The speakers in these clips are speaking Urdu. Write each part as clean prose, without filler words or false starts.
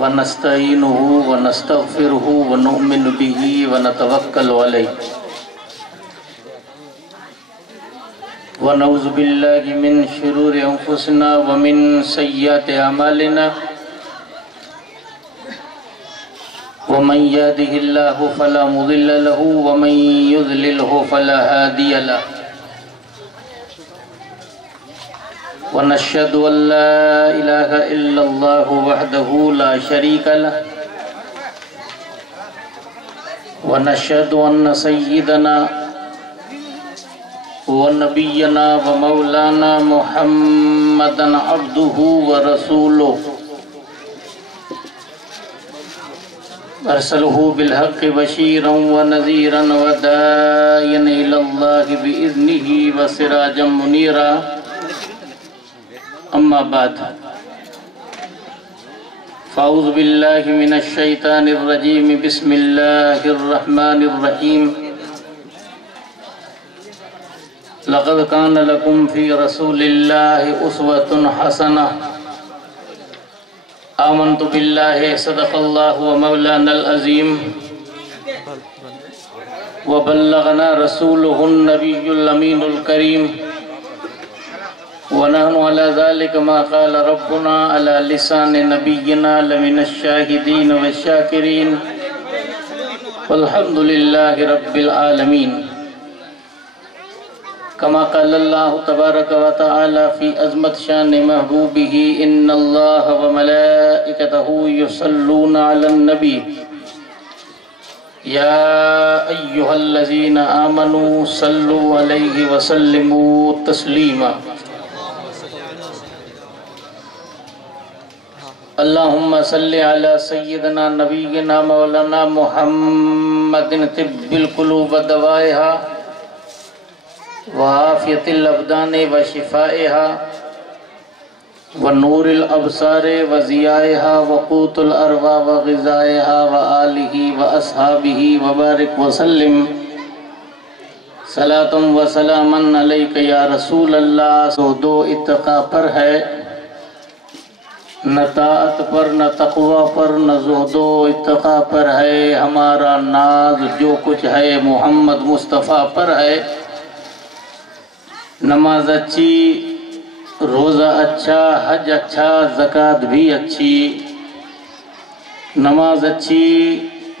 ونستعينه ونستغفره ونؤمن به ونتوكل عليه ونعوذ بالله من شرور أنفسنا ومن سيئات أعمالنا ومن يهده الله فلا مضل له ومن يضلله فلا هادي له ونشهد أن لا إله إلا الله وحده لا شريك له ونشهد أن سيدنا ونبينا ومولانا محمدا عبده ورسوله أرسله بالحق بشيرا ونذيرا وداعيا إلى الله بإذنه وسراجا منيرا أما بعد فأعوذ بالله من الشيطان الرجيم بسم الله الرحمن الرحيم لقد كان لكم في رسول الله أسوة حسنة آمنت بالله صدق الله ومولانا العظيم وبلغنا رسوله النبي الأمين الكريم ونحن على ذلك ما قال ربنا على لسان نبينا لمن الشاهدين والشاكرين والحمد لله رب العالمين كما قال الله تبارك وتعالى في عظمت شان محبوبه إن الله وملائكته يصلون على النبي يا أيها الذين آمنوا صلوا عليه وسلموا تسليما اللهم صل على سيدنا نبينا مولانا محمد طب القلوب ودوائها وعافية الأبدان وشفائها ونور الأبصار وضيائها وقوت الأرواح وغذائها وآله وأصحابه وبارك وسلم صلاة وسلاما عليك يا رسول اللہ. دو اتقا پر ہے، نہ طاعت پر نہ تقوی پر نہ زہد و اتقا پر ہے. ہمارا ناز جو کچھ ہے محمد مصطفیٰ پر ہے. نماز اچھی، روزہ اچھا، حج اچھا، زکوٰۃ بھی اچھی. نماز اچھی،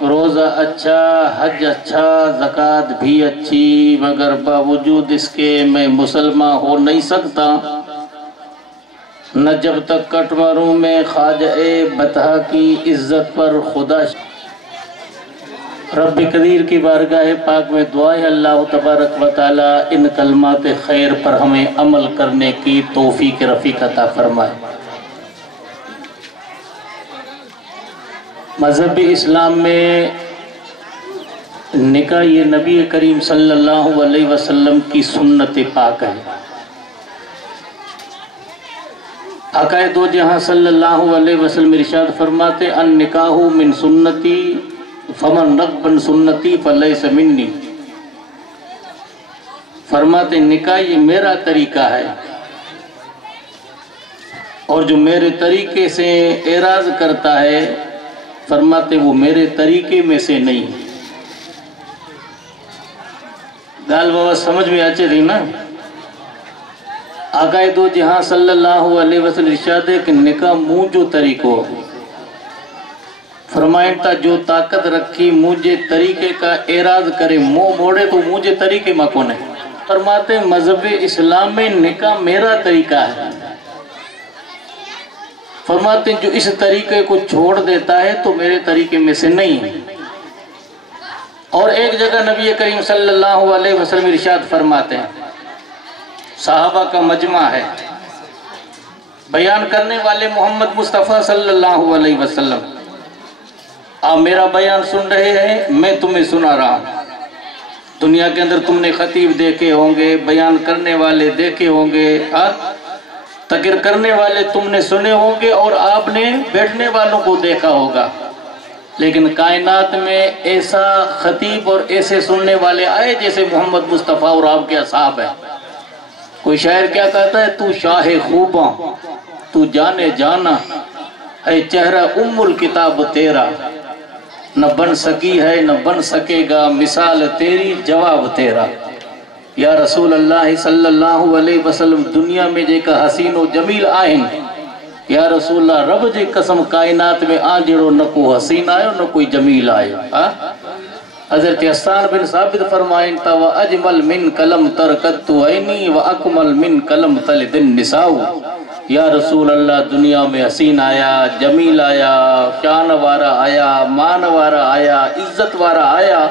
روزہ اچھا، حج اچھا، زکوٰۃ بھی اچھی، مگر باوجود اس کے میں مسلمان ہو نہیں سکتا نہ جب تک کٹ مروں میں خواجہ بطحہ کی عزت پر خدا. رب قدیر کی بارگاہ پاک میں دعا ہے اللہ تبارک و تعالی ان کلمات خیر پر ہمیں عمل کرنے کی توفیق رفیق عطا فرمائے. مذہب اسلام میں نکاح یہ نبی کریم صلی اللہ علیہ وسلم کی سنت پاک ہے. آقا دو جہاں صلی اللہ علیہ وسلم ارشاد فرماتے النکاح من سنتی فمن رغب عن سنتی فلیس منی. فرماتے نکاح یہ میرا طریقہ ہے اور جو میرے طریقے سے اعراض کرتا ہے فرماتے وہ میرے طریقے میں سے نہیں. گال بابا سمجھ میں آچے رہی نا. آقا دو جہاں صلی اللہ علیہ وسلم ارشاد ہے کہ نکاح منہ جو طریقو فرمائیں تا جو طاقت رکھی مجھے طریقے کا اعراض کرے منہ موڑے تو مجھے طریقے میں کون ہے. فرماتے مذہب اسلام میں نکاح میرا طریقہ ہے. فرماتے جو اس طریقے کو چھوڑ دیتا ہے تو میرے طریقے میں سے نہیں. اور ایک جگہ نبی کریم صلی اللہ علیہ وسلم ارشاد فرماتے ہیں صحابہ کا مجمع ہے، بیان کرنے والے محمد مصطفیٰ صلی اللہ علیہ وسلم. آپ میرا بیان سن رہے ہیں، میں تمہیں سنا رہا ہوں. دنیا کے اندر تم نے خطیب دیکھے ہوں گے، بیان کرنے والے دیکھے ہوں گے، تقریر کرنے والے تم نے سنے ہوں گے اور آپ نے بیٹھنے والوں کو دیکھا ہوگا. لیکن کائنات میں ایسا خطیب اور ایسے سننے والے آئے جیسے محمد مصطفیٰ اور آپ کے اصحاب ہیں. کوئی شاعر کیا کہتا ہے تو شاہ خوباں تو جانے جانا اے چہرہ ام الکتاب تیرا، نہ بن سکی ہے نہ بن سکے گا مثال تیری جواب تیرا۔ یا رسول اللہ صلی اللہ علیہ وسلم دنیا میں جے کا حسین و جمیل آئین، یا رسول اللہ رب جے قسم کائنات میں آجڑو نہ کو حسین آئے نہ کوئی جمیل آئے۔ حضرت حسان بن ثابت فرمائیں تا وَأَجْمَلْ مِنْ کَلَمْ تَرْكَتُّ عَيْنِي وَأَكْمَلْ مِنْ کَلَمْ تَلِدِ النِّسَاءُ۔ یا رسول اللہ دنیا میں حسین آیا، جمیل آیا، شان وارا آیا، مان وارا آیا، عزت وارا آیا،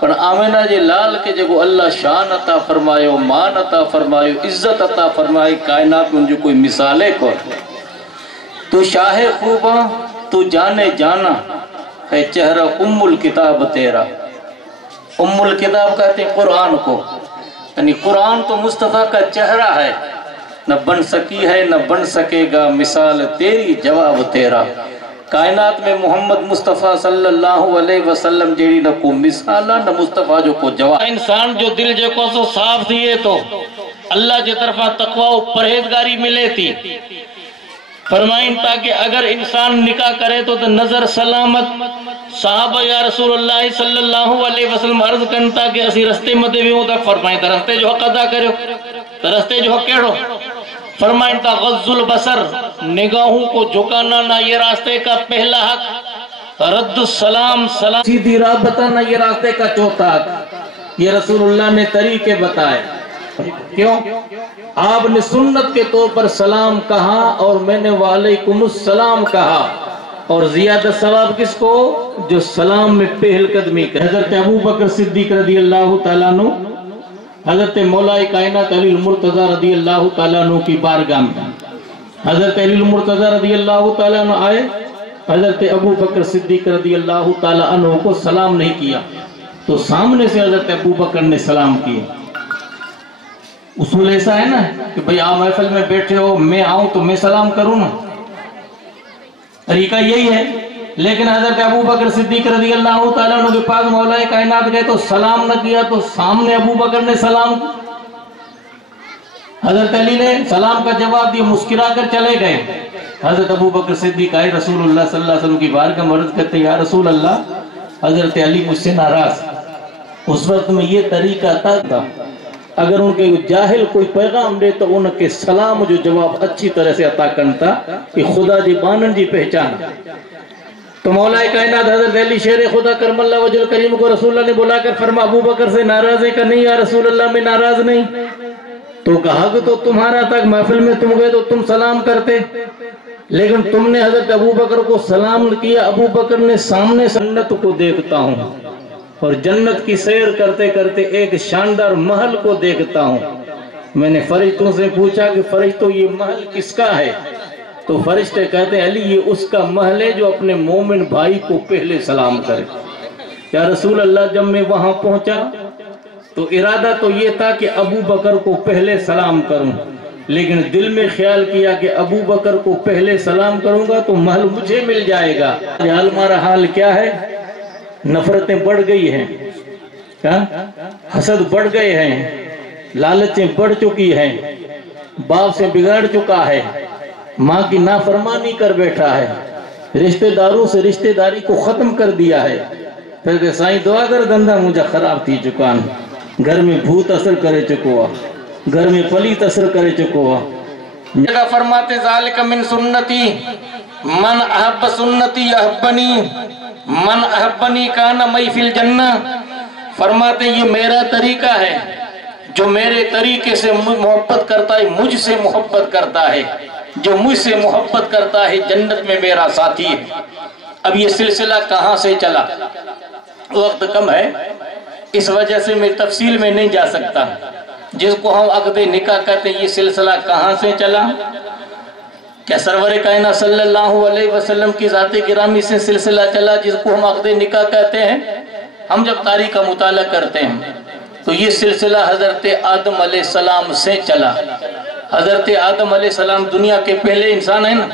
پر آمینہ جے لال کے جگو اللہ شان عطا فرمائے، مان عطا فرمائے، عزت عطا فرمائے، کائنات میں جو کوئی مثالے کو۔ تو شاہ خوبا تو جانے جانا ہے چہرہ ام الکتاب تیرا۔ ام الکتاب کہتے ہیں قرآن کو، یعنی قرآن تو مصطفیٰ کا چہرہ ہے، نہ بن سکی ہے نہ بن سکے گا مثال تیری جواب تیرا۔ کائنات میں محمد مصطفیٰ صلی اللہ علیہ وسلم جیڑی نہ کو مثالہ نہ مصطفیٰ جو کو جواب۔ انسان جو دل جو کو سو صاف تھیے تو اللہ جے طرفہ تقوی و پرہیزگاری ملے تھی۔ فرمائیں تاکہ اگر انسان نکاح کرے تو نظر سلامت۔ صحابہ یا رسول اللہ صلی اللہ علیہ وسلم عرض کرتا کہ اسی رستے مدے بھی ہوں تا فرمائیں تا رستے جو حق ادا کرو، تا رستے جو حق کیڑو۔ فرمائیں تا غض البصر، نگاہوں کو جھکانا نہ یہ راستے کا پہلا حق، رد السلام، سلام سیدھی راہ بتانا یہ راستے کا چوتھا حق۔ یہ رسول اللہ نے طریقے بتائے۔ کیوں؟ آپ نے سنت کے طور پر سلام کہا اور میں نے وعلیکم السلام کہا، اور زیادہ ثواب کس کو؟ جو سلام میں پہل قدمی کرے۔ حضرت ابو بکر صدیق رضی اللہ تعالیٰ عنہ حضرت مولا کائنات علی المرتضی رضی اللہ تعالیٰ عنہ کی بارگاہ میں حضرت علی المرتضی رضی اللہ تعالیٰ عنہ آئے، حضرت ابو بکر صدیق رضی اللہ تعالیٰ عنہ کو سلام نہیں کیا تو سامنے سے حضرت ابو بکر نے سلام کیا۔ اصول ایسا ہے نا کہ بھئی آپ محفل میں بیٹھے ہو، میں آؤں تو میں سلام کروں نا، طریقہ یہی ہے۔ لیکن حضرت ابو بکر صدیق رضی اللہ تعالیٰ عنہ کے پاس مولا کائنات گئے تو سلام نہ کیا تو سامنے ابو بکر نے سلام، حضرت علی نے سلام کا جواب دیا، مسکرا کر چلے گئے۔ حضرت ابو بکر صدیق آئے رسول اللہ صلی اللہ علیہ وسلم کی بارگاہ میں عرض کرتے یا رسول اللہ حضرت علی مجھ سے ناراض۔ اس وقت میں یہ طریقہ تھا اگر ان کے جاہل کوئی پیغام دے تو ان کے سلام جو جواب اچھی طرح سے عطا کرتا کہ خدا جی بانن جی پہچانا۔ تو مولا کائنات حضرت علی شیر خدا کرم اللہ وجل کریم کو رسول اللہ نے بلا کر فرما ابو بکر سے ناراض ہے کہ نہیں یا رسول اللہ میں ناراض نہیں؟ تو کہا کہ تو تمہارا تک محفل میں تم گئے تو تم سلام کرتے، لیکن تم نے حضرت ابو بکر کو سلام کیا۔ ابو بکر نے سامنے جنت کو دیکھتا ہوں اور جنت کی سیر کرتے کرتے ایک شاندار محل کو دیکھتا ہوں۔ میں نے فرشتوں سے پوچھا کہ فرشتوں یہ محل کس کا ہے؟ تو فرشتے کہتے ہیں علی یہ اس کا محل ہے جو اپنے مومن بھائی کو پہلے سلام کرے۔ یا رسول اللہ جب میں وہاں پہنچا تو ارادہ تو یہ تھا کہ ابو بکر کو پہلے سلام کروں، لیکن دل میں خیال کیا کہ ابو بکر کو پہلے سلام کروں گا تو محل مجھے مل جائے گا۔ ہمارا حال کیا ہے؟ نفرتیں بڑھ گئی ہیں، حسد بڑھ گئے ہیں، لالچیں بڑھ چکی ہیں، باپ سے بگاڑ چکا ہے، ماں کی نافرمانی کر بیٹھا ہے، رشتہ داروں سے رشتہ داری کو ختم کر دیا ہے۔ پھر سائیں دعا کر دندہ مجھے خراب تھی چکان، گھر میں بھوت اثر کرے چکوا، گھر میں پلیت اثر کرے چکوا۔ جگہ فرماتے ذالک من سنتی من احب سنتی احبنی من احبنی کان مئی فی الجنہ۔ فرماتے یہ میرا طریقہ ہے، جو میرے طریقے سے محبت کرتا ہے مجھ سے محبت کرتا ہے، جو مجھ سے محبت کرتا ہے جنت میں میرا ساتھی ہے۔ اب یہ سلسلہ کہاں سے چلا؟ وقت کم ہے اس وجہ سے میں تفصیل میں نہیں جا سکتا۔ جس کو ہم عقد نکاح کہتے ہیں یہ سلسلہ کہاں سے چلا؟ کیا سرور کائنات صلی اللہ علیہ وسلم کی ذات گرامی سے سلسلہ چلا جس کو ہم عقد نکاح کہتے ہیں؟ ہم جب تاریخ کا مطالعہ کرتے ہیں تو یہ سلسلہ حضرت آدم علیہ السلام سے چلا۔ حضرت آدم علیہ السلام دنیا کے پہلے انسان ہیں نا،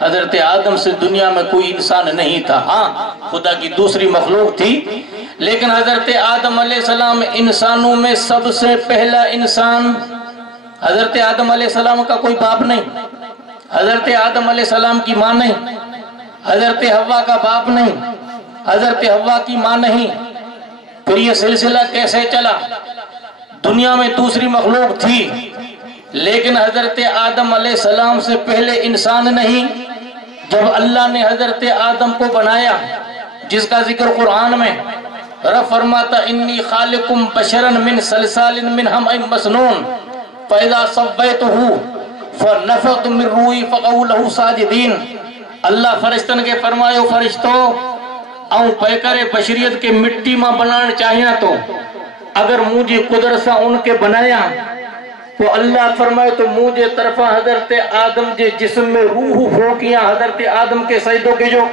حضرت آدم سے دنیا میں کوئی انسان نہیں تھا، ہاں خدا کی دوسری مخلوق تھی، لیکن حضرت آدم علیہ السلام انسانوں میں سب سے پہلا انسان۔ حضرت آدم علیہ السلام کا کوئی باپ نہیں، حضرت آدم علیہ السلام کی ماں نہیں، حضرت حوا کا باپ نہیں، حضرت حوا کی ماں نہیں. پھر یہ سلسلہ کیسے چلا؟ دنیا میں دوسری مخلوق تھی لیکن حضرت آدم علیہ السلام سے پہلے انسان نہیں. جب اللہ نے حضرت آدم کو بنایا، جس کا ذکر قرآن میں رب فرماتا انی خالقم بشرا من صلصال من حمأ مسنون فاذا سویتہ فنفخت من روحی فقعوا لہ ساجدین. اللہ فرشتن کے فرمایو فرشتو آؤں پیکر بشریت کے مٹی ماں بنان چاہیاں تو اگر مجھے قدرت سے ان کے بنایا تو اللہ فرمائے تو مجھے طرفہ حضرت آدم جے جسم میں روح پھوکیاں حضرت آدم کے سجدوں کے جو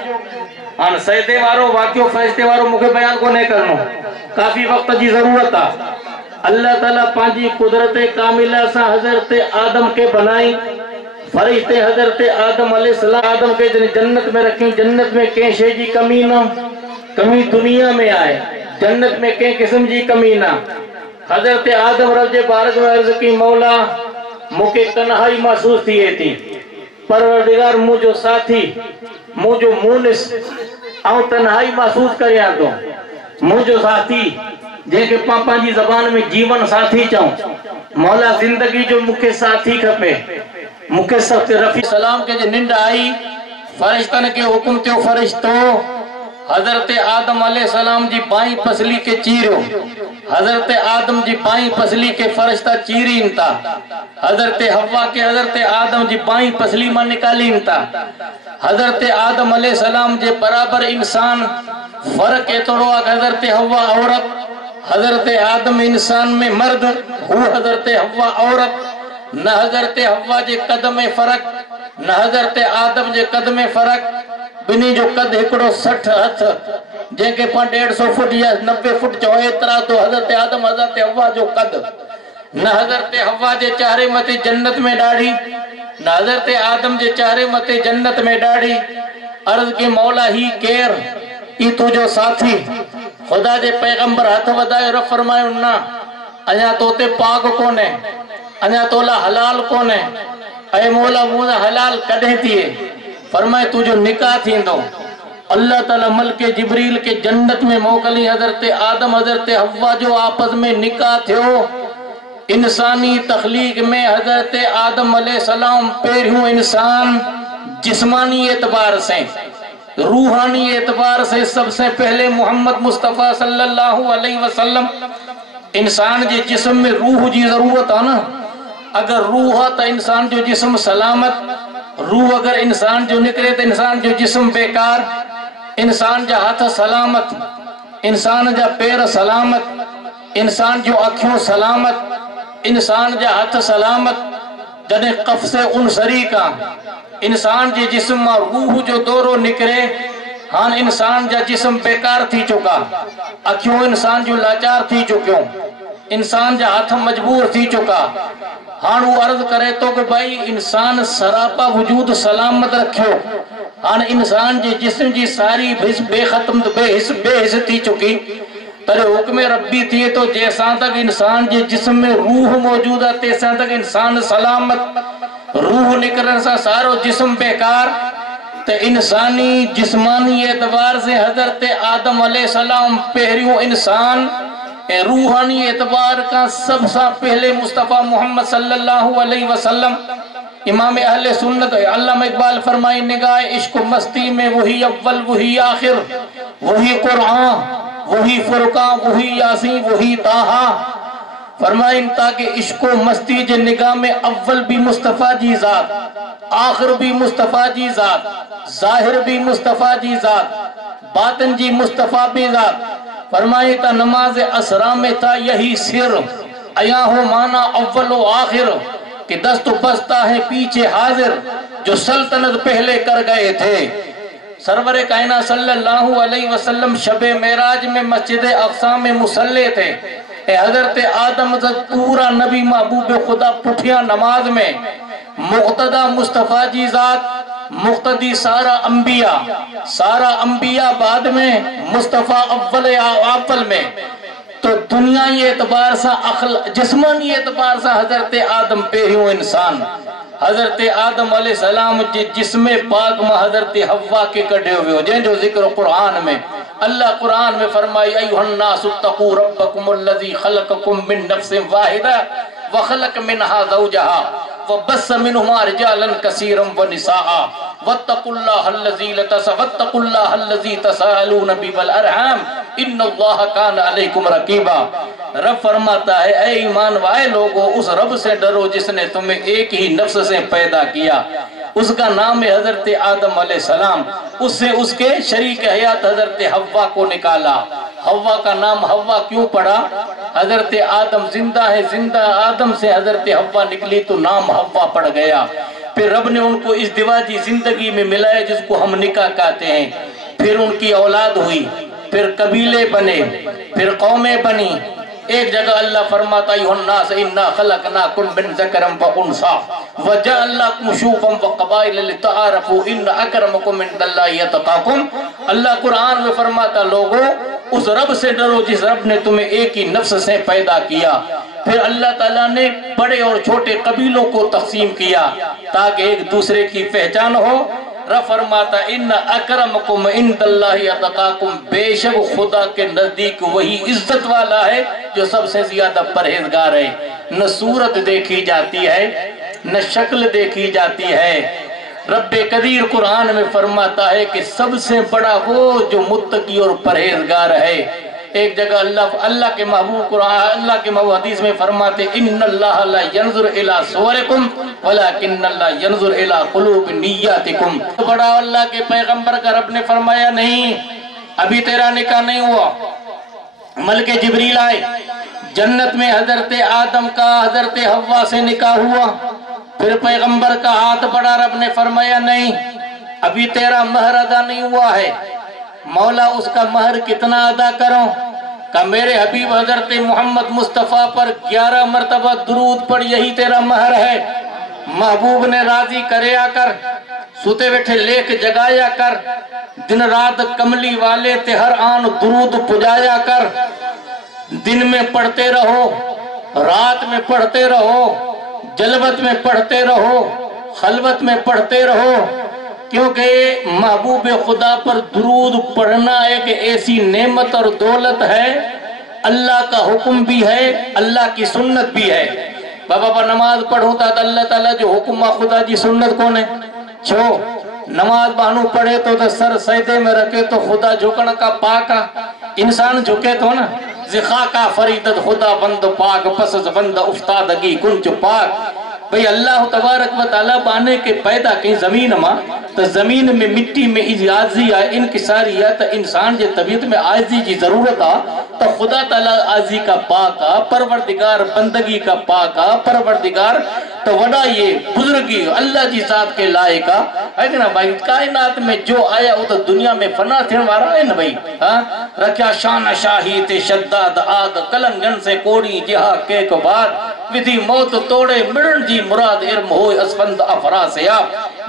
سجدے وارو واقعوں فرشتے وارو مجھے بیان کو نہیں کرنو کافی وقت جی ضرورت ہے. اللہ تعالیٰ پانچی قدرت کاملہ سا حضرت آدم کے بنائی. فرشتے حضرت آدم علیہ السلام آدم کے جنت میں رکھیں. جنت میں کہیں شے جی کمی نہ کمی دنیا میں آئے، جنت میں کہیں قسم جی کمی نہ. حضرت آدم رب جے بارک میں عرض کی مولا مکے تنہائی محسوس تھیے تھی، پروردگار مجھو ساتھی مجھو مونس آؤں تنہائی محسوس کریا تو مجھو ساتھی جے کہ پاپا جی زبان میں جیون ساتھی چاہوں. مولا زندگی جو مکے ساتھی کھپے مکے سب سے رفیع سلام کے جو نند آئی فرشتن کے حکم تیو فرشتو حضرت آدم علیہ السلام جی بائیں پسلی کے چیرو. حضرت آدم جی بائیں پسلی کے فرشتہ چیری انتا. حضرت حوا کے حضرت آدم جی بائیں پسلی ماں نکالی انتا. حضرت آدم علیہ السلام جی برابر انسان فرق اتڑو حضرت حوا عورت، حضرت آدم انسان میں مرد ہو حضرت حوا عورت. نہ حضرت حوا جے قدم فرق نہ حضرت آدم جے قدم فرق. بنی جو قد ہکڑو 60 ہتھ جے کے 150 فٹ یا 90 فٹ چوئے اترا تو حضرت آدم حضرت حوا جو قد. نہ حضرت حوا جے چہرے متے جنت میں ڈاڑھی نہ حضرت آدم جے چہرے متے جنت میں ڈاڑھی. عرض کی مولا ہی کیر ای تو جو ساتھی خدا جے پیغمبر ہاتھ ودائے رب فرمائے انہا انہا توتے پاک کونے انہا تولا حلال کونے. اے مولا مولا حلال کدھے تیے؟ فرمائے تو جو نکاح تھی دو اللہ تعالیٰ ملک جبریل کے جنت میں موکلی حضرت آدم حضرت حوا جو آپس میں نکاح تھیو. انسانی تخلیق میں حضرت آدم علیہ السلام پیرہوں انسان جسمانی اعتبار سے روحانی اعتبار سے سب سے پہلے محمد مصطفیٰ صلی اللہ علیہ وسلم. انسان جے جسم میں روح جی ضرورت ہے نا. اگر روح ہے تو انسان جو جسم سلامت، روح اگر انسان جو نکلے تو انسان جو جسم بیکار. انسان جا ہاتھ سلامت، انسان جا پیر سلامت، انسان جو اکھیوں سلامت، انسان جا ہاتھ سلامت. جنے قفص انصری کا انسان جے جسم میں روح جو دورو نکرے ہاں انسان جا جسم بیکار تھی چکا. اکھیوں انسان جو لاچار تھی چکیوں، انسان جا ہاتھ مجبور تھی چکا. ہاں وہ عرض کرے تو کہ بھائی انسان سراپا وجود سلامت رکھو. ہاں انسان جے جسم جی ساری بے ختم بے حص تھی چکی ترے حکم ربی تھی تو جیسا تک انسان جے جسم میں روح موجود ہے تیسا تک انسان سلامت. روح نکلن سا سارو جسم بیکار. تو انسانی جسمانی اعتبار سے حضرت آدم علیہ السلام پہریوں انسان روحانی اعتبار کا سب سے پہلے مصطفیٰ محمد صلی اللہ علیہ وسلم. امام اہل سنت علامہ اقبال فرمائی نگاہ عشق و مستی میں وہی اول وہی آخر وہی قرآن وہی فرقان وہی یاسین وہی طٰہٰ. فرمائیں تاکہ عشق و مستی جے نگاہ میں اول بھی مصطفیٰ جی ذات، آخر بھی مصطفیٰ جی ذات، ظاہر بھی مصطفیٰ جی ذات، باطن جی مصطفیٰ بھی ذات. فرمائیں تا نماز اسرا میں تھا یہی سر ایاں ہو مانا اول و آخر کہ دست و بستہ ہے پیچھے حاضر جو سلطنت پہلے کر گئے تھے. سرور کائنات صلی اللہ علیہ وسلم شب معراج میں مسجد اقصی میں مصلی تھے. اے حضرت آدم پورا نبی محبوب خدا پٹھیا نماز میں مقتدہ مصطفیٰ جی ذات مقتدی سارا انبیاء بعد میں مصطفیٰ اول میں. تو دنیای اعتبار سا جسمانی اعتبار سا حضرت آدم پہریوں انسان حضرت آدم علیہ السلام جسم پاک میں حضرت حوا کے کڑھے ہوئے ہو جن جو ذکر قرآن میں اللہ قرآن میں فرمائی ایوہ الناس اتقوا ربکم الذی خلقکم من نفس واحدہ وخلق منها زوجها وبث منهما رجالا كثيرا ونساء واتقوا الله الذي تساءلون به والارحام ان الله كان عليكم رقيبا رب فرماتا ہے اے ایمان والے لوگو اس رب سے ڈرو جس نے تمہیں ایک ہی نفس سے پیدا کیا اس کا نام ہے حضرت آدم علیہ السلام اس سے اس کے شریک حیات حضرت حوا کو نکالا حوا کا نام حوا کیوں پڑا حضرت آدم زندہ ہے زندہ آدم سے حضرت حوا نکلی تو نام حوا پڑ گیا پھر رب نے ان کو اس دیواجی زندگی میں ملایا جس کو ہم نکاح کہتے ہیں پھر ان کی اولاد ہوئی پھر قبیلے بنے پھر قومیں بنی ایک جگہ اللہ فرماتا ہے الناس انا خلقناکم من ذکر و انثى وجعلناکم شعوبا وقبائل لتعارفوا ان اکرمکم عند اللہ اتقاکم اللہ قرآن میں فرماتا لوگوں اس رب سے ڈرو جس رب نے تمہیں ایک ہی نفس سے پیدا کیا پھر اللہ تعالیٰ نے بڑے اور چھوٹے قبیلوں کو تقسیم کیا تاکہ ایک دوسرے کی پہچان ہو رب فرماتا ان اکرمکم عند اللہ اتقاکم بے شک خدا کے نزدیک وہی عزت والا ہے جو سب سے زیادہ پرہیزگار ہے نہ صورت دیکھی جاتی ہے نہ شکل دیکھی جاتی ہے رب قدیر قرآن میں فرماتا ہے کہ سب سے بڑا وہ جو متقی اور پرہیزگار ہے ایک جگہ اللہ کے محبوب قرآن اللہ کے محبوب حدیث میں فرماتے ان اللہ لا ينظر الى صورکم ولكن اللہ ينظر الى قلوب نیاتکم بڑا اللہ کے پیغمبر کا رب نے فرمایا نہیں ابھی تیرا نکاح نہیں ہوا ملک جبریل آئے جنت میں حضرت آدم کا حضرت حوا سے نکاح ہوا پھر پیغمبر کا ہاتھ بڑا رب نے فرمایا نہیں ابھی تیرا مہر ادا نہیں ہوا ہے مولا اس کا مہر کتنا ادا کروں کہ میرے حبیب حضرت محمد مصطفیٰ پر 11 مرتبہ درود پڑھ یہی تیرا مہر ہے محبوب نے راضی کریا کر سوتے بیٹھے لے کے جگایا کر دن رات کملی والے تے ہر آن درود پجایا کر دن میں پڑھتے رہو رات میں پڑھتے رہو جلوت میں پڑھتے رہو خلوت میں پڑھتے رہو کیونکہ محبوب خدا پر درود پڑھنا ایک ایسی نعمت اور دولت ہے اللہ کا حکم بھی ہے اللہ کی سنت بھی ہے بابا نماز پڑھوں تا اللہ تعالیٰ جو حکم خدا جی سنت کون ہے چھو نماز بانو پڑھے تو سر سجدے میں رکھے تو خدا جھکن کا پاکا انسان جھکے تو نا زخا کا فریدت خدا بند پاک پسز بند افتادگی کنچ پاک بھئی اللہ تبارک و تعالیٰ بانے کے پیدا کہیں زمین ماں تو زمین میں مٹی میں عاجزی آئے انکساری آئے تو انسان جے طبیعت میں عاجزی کی ضرورت آ تو خدا تعالیٰ عاجزی کا پاکا پروردگار بندگی کا پاکا پروردگار تو وڈا یہ بزرگی اللہ جی ذات کے لائقہ ہے کہ نا بھائی کائنات میں جو آیا وہ تو دنیا میں فنا تھن وارا ہے نا بھائی رکھیا شان شاہی تے شداد آد کلنگن سے کوڑی جہا کیک بعد ودھی موت توڑے مرن جی مراد ارم ہوئے اسفند افراسیا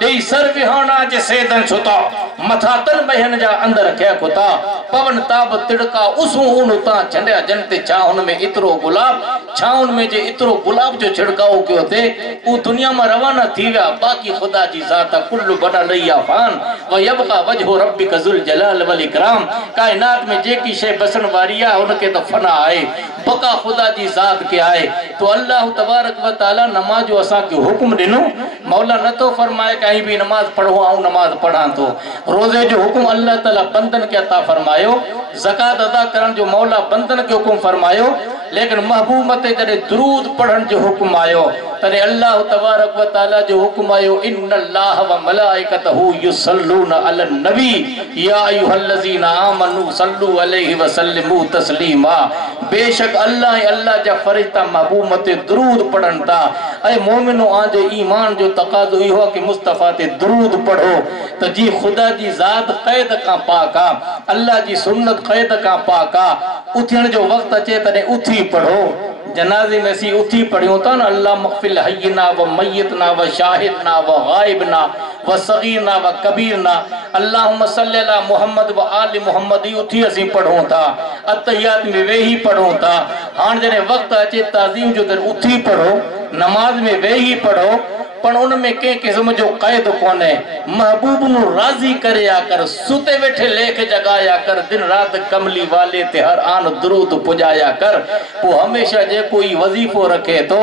دئی سر وہانا جے سیدن چھتا متھا تن بہن جا اندر کیا کتا پون تاب تڑکا اسوں اونتا چھنڈیا جنتے چھاؤن میں اترو گلاب چھاؤن میں جے اترو گلاب جو چھڑکاؤ کے ہوتے وہ دنیا میں روانہ تھی گیا باقی خدا جی ذاتا کل بڑا لیا فان ویبقا وجہ ربک ذل جلال والاکرام کائنات میں جے کی شے بسن واریا ان کے تو فنا آئے بقا خدا جی ذات کے آئے تو اللہ تبارک و تعالی نماز جو اسا کے حکم دنو مولا نہ تو فرمائے کہیں بھی نماز پڑھو آؤں نماز پڑھاں تو روزے جو حکم اللہ تعالی بندن کے عطا فرمائیو زکاة ادا کرن جو مولا بندن کے حکم فرمائیو لیکن محبوبت جڑے درود پڑھن جو حکم آئیو ترے اللہ تبارک و تعالی جو حکم آئیو ان اللہ و ملائکتہو یصلون علی النبی یا ایوہ الذین آمنوا صلو علیہ وسلموا تسلیما بے شک اللہ جا فرشتہ محبوبت درود پڑھن تا اے مومنو آج ایمان جو تقاضو ہی ہوا کہ مصطفیٰ تے درود پڑھو تو جی خدا جی ذات قید کا پاکا اللہ جی سنت قید کا پاکا اتھن جو وقت اچے تنے اتھی پڑھو جنازے میں سی اتھی پڑھیوں تا نا اللہ مغفل حینا و میتنا و شاہدنا و غائبنا وصغیرنا وکبیرنا اللہم صلی اللہ محمد و آل محمد اتھی اسی پڑھوں تھا اتحیات میں وہی پڑھوں تھا ہاں جنہیں وقت آچے تعظیم جو در اتھی پڑھو نماز میں وہی پڑھو پن ان میں کہیں قسم جو قید کونے محبوب نو راضی کرے آکر ستے بیٹھے لے کے جگایا کر دن رات کملی والے تے ہر آن درود پجایا کر وہ ہمیشہ جے کوئی وظیفہ رکھے تو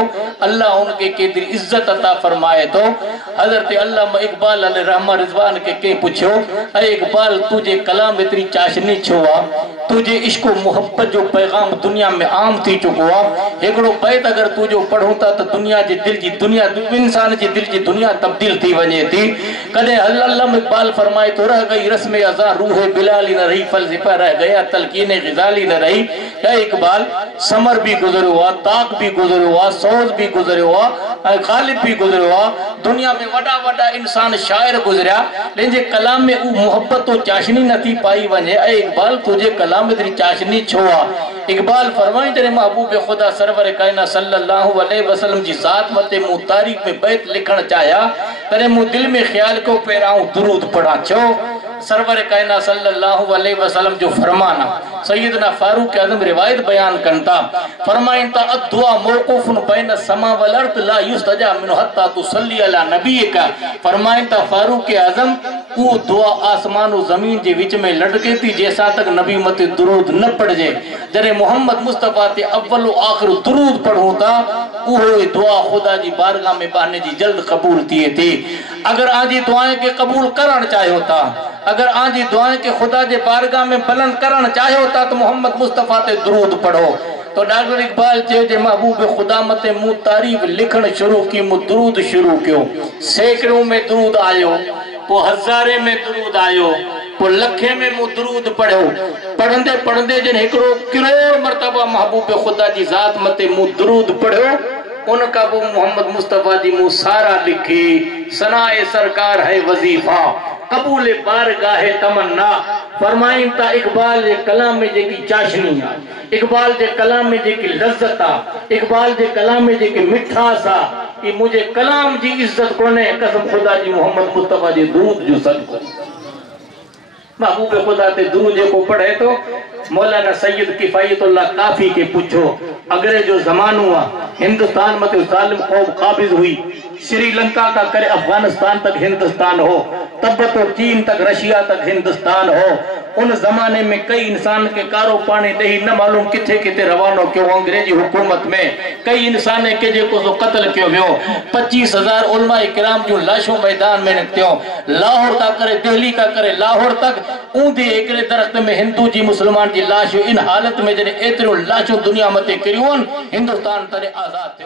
اللہ ان کے قدر عزت عطا فرمائے تو حضرت علامہ اقبال علیہ رحمہ رضوان کے کہیں پوچھو اے اقبال تجھے کلام اتنی چاشنی چھوا تجھے عشق و محبت جو پیغام دنیا میں عام تھی چکوا ایکڑو بیت اگر تجھے پڑھوں تا تو دنیا جی دل جی دنیا انسان جی دل جی دنیا تبدیل تھی ونے تھی کدے علامہ اقبال فرمائے تو رہ گئی رسم ازاں روح بلالی نہ رہی فلسفہ رہ گیا تلقین غزالی نہ رہی اے اقبال سمر بھی گزر ہوا تاک بھی گزر ہوا سوز بھی گزر ہوا غالب بھی گزر ہوا دنیا میں وڈا وڈا انسان شاعر گزریا لیکن جے کلام میں محبت تو چاشنی نہ تھی پائی ونے اے اقبال تجھے کلام میں تیری چاشنی چھوا اقبال فرمائیں تیرے محبوب خدا سرور کائنہ صلی اللہ علیہ وسلم جی ذات مت مو تاریخ میں بیت لکھن چاہیا تیرے مو دل میں خیال کو پیراؤں درود پڑھا چھو سرور کائنہ صلی اللہ علیہ وسلم جو فرمانا سیدنا فاروق اعظم روایت بیان کرتا فرمائیں تا الدعا موقوف بین السماء والارض لا یستجاب منہ حتی تصلی علی نبی کا فرمائیں تا فاروق اعظم وہ دعا آسمان و زمین جے وچ میں لٹکے تھی جیسا تک نبی مت درود نہ پڑھ جے جرے محمد مصطفیٰ تے اول و آخر درود پڑھوں تا وہ دعا خدا جی بارگاہ میں بہنے جی جلد قبول تیے تھی اگر آجی دعائیں کے قبول کرن چاہے ہوتا اگر آجی دعائیں کے خدا جے بارگاہ میں بلند کرن چاہے ہوتا تو محمد مصطفیٰ تے درود پڑھو تو ڈاکٹر اقبال چاہے جے محبوب خدا مت مو تعریف لکھن شروع کی مو درود شروع کیوں سینکڑوں میں درود آئیو وہ ہزارے میں درود آئیو وہ لکھے میں مو درود پڑھو پڑھندے پڑھندے جن ایکڑو کروڑ مرتبہ محبوب خدا جی ذات مت مو درود پڑھو ان کا وہ محمد مصطفیٰ جی مو سارا لکھی ثنائے سرکار ہے وظیفہ قبول بارگاہ تمنا فرمائیں تا اقبال جے کلام میں جے کی چاشنی اقبال جے کلام میں جے کی لذت اقبال جے کلام میں جے کی مٹھاسا کہ مجھے کلام جی عزت کونے قسم خدا جی محمد مصطفیٰ جی درود جو صدقو محبوب خدا تے درود جے کو پڑھے تو مولانا سید کفایت اللہ کافی کے پوچھو اگر جو زمان ہوا ہندوستان مت ظالم قوم قابض ہوئی سری لنکا کا کرے افغانستان تک ہندوستان ہو تبت و چین تک رشیا تک ہندوستان ہو ان زمانے میں کئی انسان کے کارو پانے نہیں نہ معلوم کتھے کتھے روانو کیوں انگریزی حکومت میں کئی انسانے کے جے کو سو قتل کیوں بیو 25,000 علماء کرام جو لاشوں میدان میں نکتے ہوں لاہور کا کرے دہلی کا کرے لاہور تک اون دے ایکرے درخت میں ہندو جی مسلمان جی لاشوں ان حالت میں جنہیں ایتروں لاشوں دنیا متے کریون ہندوستان ترے آزاد تھے